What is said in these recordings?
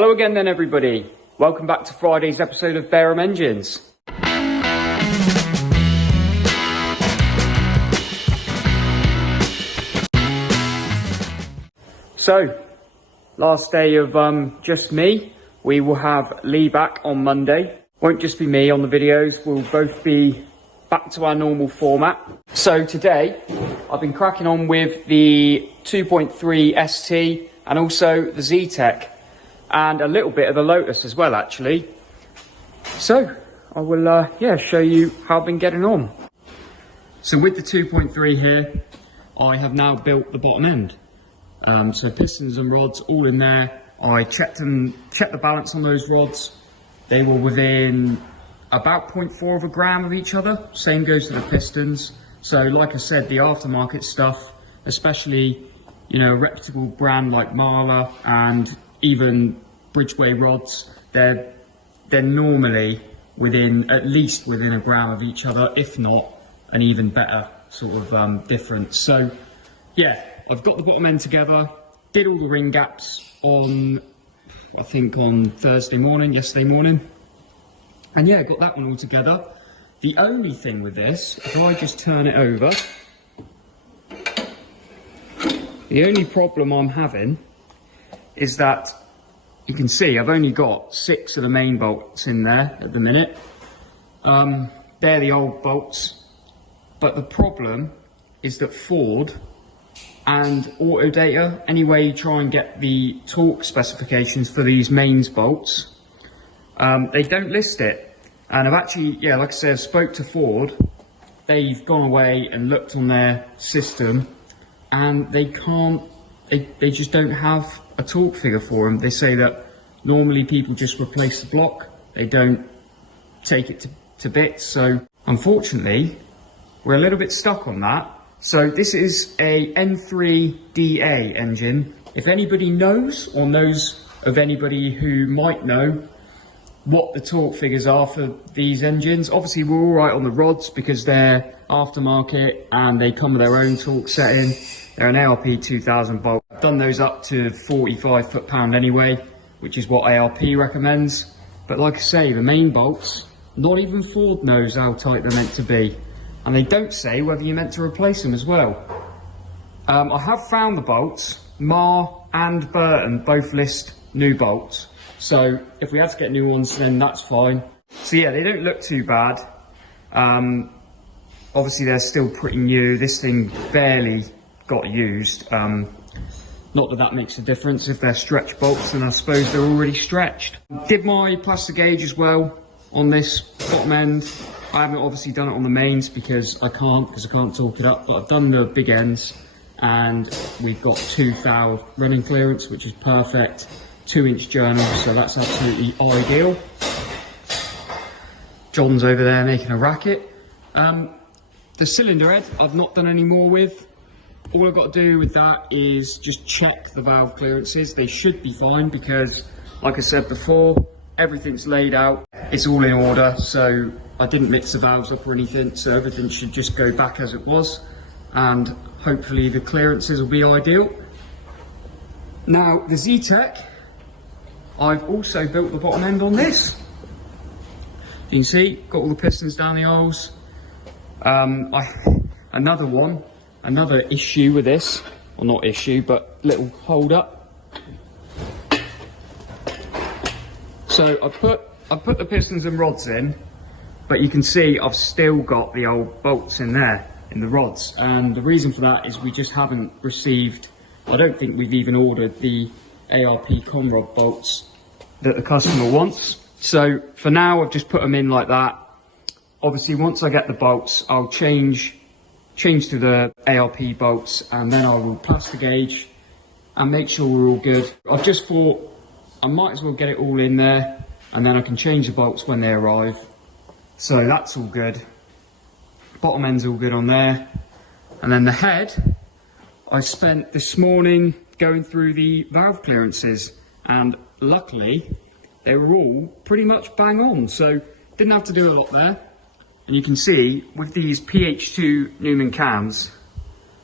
Hello again then everybody, welcome back to Friday's episode of Bareham Engines. So, last day of just me. We will have Lee back on Monday. Won't just be me on the videos, we'll both be back to our normal format. So today, I've been cracking on with the 2.3 ST and also the Z-Tech and a little bit of the Lotus as well actually. So, I will show you how I've been getting on. So with the 2.3 here, I have now built the bottom end. So pistons and rods all in there. I checked the balance on those rods. They were within about 0.4 of a gram of each other. Same goes to the pistons. So like I said, the aftermarket stuff, especially, you know, a reputable brand like Marla and even Bridgeway rods, they're normally at least within a gram of each other, if not an even better sort of difference. So yeah, I've got the bottom end together, did all the ring gaps on, I think on yesterday morning. And yeah, got that one all together. The only thing with this, if I just turn it over, the only problem I'm having is that you can see I've only got 6 of the main bolts in there at the minute. They're the old bolts, but the problem is that Ford and Autodata, anyway you try and get the torque specifications for these mains bolts, they don't list it. And I've actually, yeah, like I said, spoke to Ford. They've gone away and looked on their system and they just don't have a torque figure for them. They say that normally people just replace the block, they don't take it to bits. So unfortunately, we're a little bit stuck on that. So this is a N3DA engine. If anybody knows or knows of anybody who might know what the torque figures are for these engines, obviously we're all right on the rods because they're aftermarket and they come with their own torque setting. They're an ARP 2000 volt. I've done those up to 45 foot-pound anyway, which is what ARP recommends. But like I say, the main bolts, not even Ford knows how tight they're meant to be. And they don't say whether you're meant to replace them as well. I have found the bolts. Marr and Burton both list new bolts. So if we had to get new ones, then that's fine. So yeah, they don't look too bad. Obviously they're still pretty new. This thing barely got used. Not that makes a difference. If they're stretch bolts, then I suppose they're already stretched. Did my plastic gauge as well on this bottom end. I haven't obviously done it on the mains because I can't torque it up, but I've done the big ends and we've got 2 thou running clearance, which is perfect. 2-inch journal, so that's absolutely ideal. John's over there making a racket. The cylinder head I've not done any more with. All I've got to do with that is just check the valve clearances. They should be fine because, like I said before, everything's laid out. It's all in order, so I didn't mix the valves up or anything, so everything should just go back as it was. And hopefully the clearances will be ideal. Now, the Z-Tech, I've also built the bottom end on this. You can see, got all the pistons down the aisles. Another issue with this, or not issue, but little hold up. So I put the pistons and rods in, but you can see I've still got the old bolts in there, in the rods. And the reason for that is we just haven't received, I don't think we've even ordered the ARP Conrod bolts that the customer wants. So for now, I've just put them in like that. Obviously, once I get the bolts, I'll change to the ARP bolts, and then I will plastic gauge and make sure we're all good. I've just thought I might as well get it all in there, and then I can change the bolts when they arrive. So that's all good. Bottom end's all good on there. And then the head, I spent this morning going through the valve clearances, and luckily they were all pretty much bang on, so didn't have to do a lot there. And you can see with these PH2 Newman cams,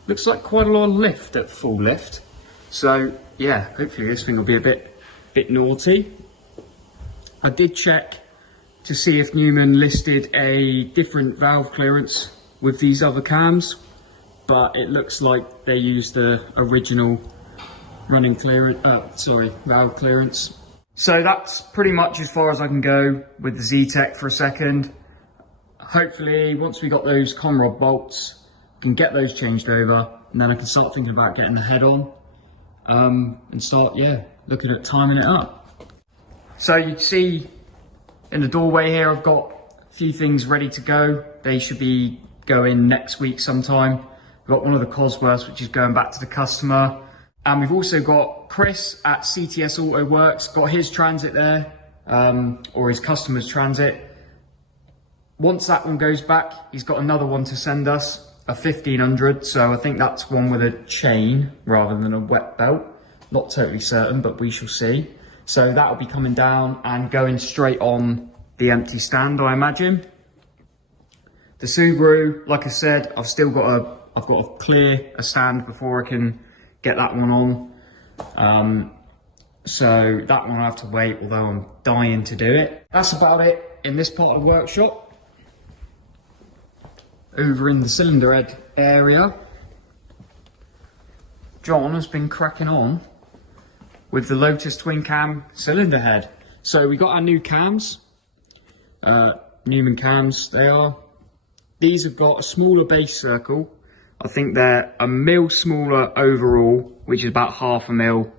looks like quite a lot of lift at full lift. So yeah, hopefully this thing will be a bit bit naughty. I did check to see if Newman listed a different valve clearance with these other cams, but it looks like they used the original running clearance, valve clearance. So that's pretty much as far as I can go with the Z-Tech for a second. Hopefully, once we got those conrod bolts, we can get those changed over, and then I can start thinking about getting the head on, and start, looking at timing it up. So you can see in the doorway here, I've got a few things ready to go. They should be going next week sometime. We've got one of the Cosworths, which is going back to the customer. And we've also got Chris at CTS Auto Works, got his transit there, or his customer's transit. Once that one goes back, he's got another one to send us, a 1500. So I think that's one with a chain rather than a wet belt. Not totally certain, but we shall see. So that'll be coming down and going straight on the empty stand, I imagine. The Subaru, like I said, I've got to clear a stand before I can get that one on. So that one I have to wait, although I'm dying to do it. That's about it in this part of the workshop. Over in the cylinder head area, John has been cracking on with the Lotus twin cam cylinder head. So we got our new cams, Newman cams they are. These have got a smaller base circle. I think they're a mil smaller overall, which is about half a mil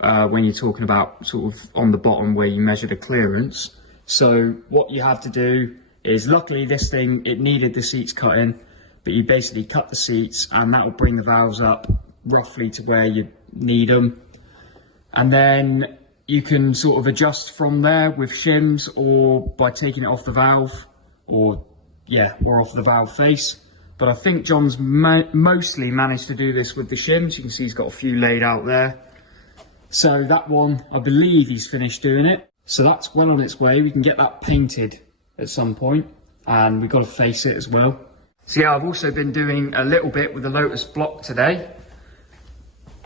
when you're talking about sort of on the bottom where you measure the clearance. So what you have to do is, luckily this thing, it needed the seats cutting, but you basically cut the seats and that will bring the valves up roughly to where you need them. And then you can sort of adjust from there with shims, or by taking it off the valve, or off the valve face. But I think John's mostly managed to do this with the shims. You can see he's got a few laid out there. So that one, I believe he's finished doing it. So that's well on its way. We can get that painted at some point, and we've got to face it as well. So yeah, I've also been doing a little bit with the Lotus block today.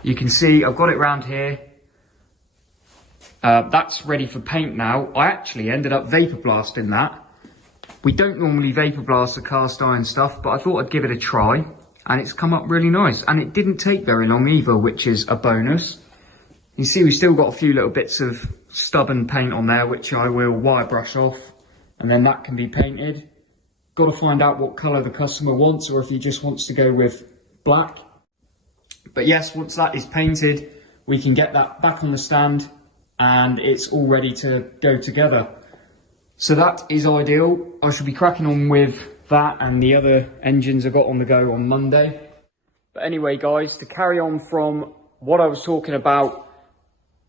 You can see I've got it round here. That's ready for paint now. I actually ended up vapor blasting that. We don't normally vapor blast the cast iron stuff, but I thought I'd give it a try, and it's come up really nice. And it didn't take very long either, which is a bonus. You see we've still got a few little bits of stubborn paint on there, which I will wire brush off, and then that can be painted. Got to find out what colour the customer wants, or if he just wants to go with black. But yes, once that is painted, we can get that back on the stand, and it's all ready to go together. So that is ideal. I should be cracking on with that and the other engines I got on the go on Monday. But anyway, guys, to carry on from what I was talking about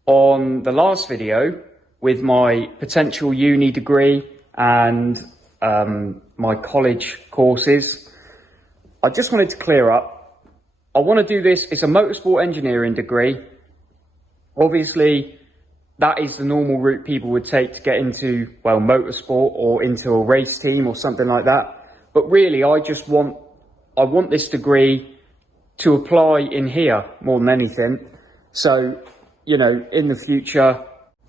on the last video with my potential uni degree and my college courses, I just wanted to clear up. I want to do this. It's a motorsport engineering degree. Obviously, that is the normal route people would take to get into, well, motorsport or into a race team or something like that. But really, I want this degree to apply in here more than anything. So, you know, in the future,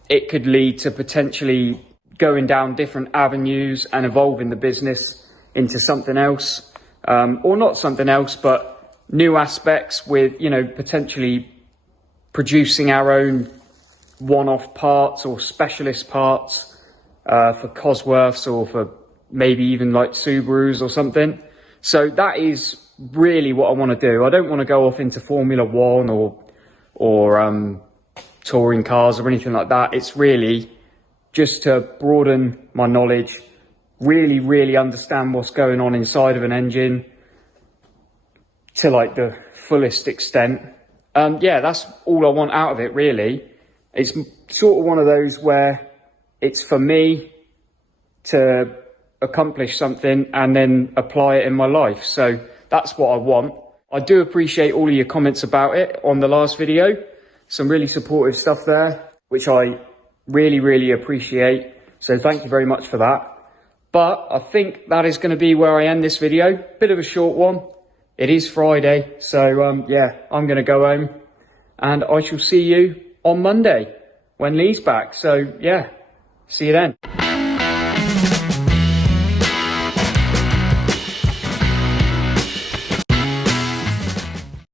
it could lead to potentially going down different avenues and evolving the business into something else, or not something else, but new aspects with, you know, potentially producing our own one-off parts or specialist parts for Cosworths, or for maybe even like Subarus or something. So that is really what I want to do. I don't want to go off into Formula One or touring cars or anything like that. It's really just to broaden my knowledge, really understand what's going on inside of an engine to like the fullest extent. Yeah, that's all I want out of it, really. It's sort of one of those where it's for me to accomplish something and then apply it in my life. So that's what I want. I do appreciate all of your comments about it on the last video. Some really supportive stuff there, which I really appreciate. So thank you very much for that. But I think that is going to be where I end this video. Bit of a short one. It is Friday. So yeah, I'm going to go home and I shall see you on Monday. when Lee's back. So yeah, see you then.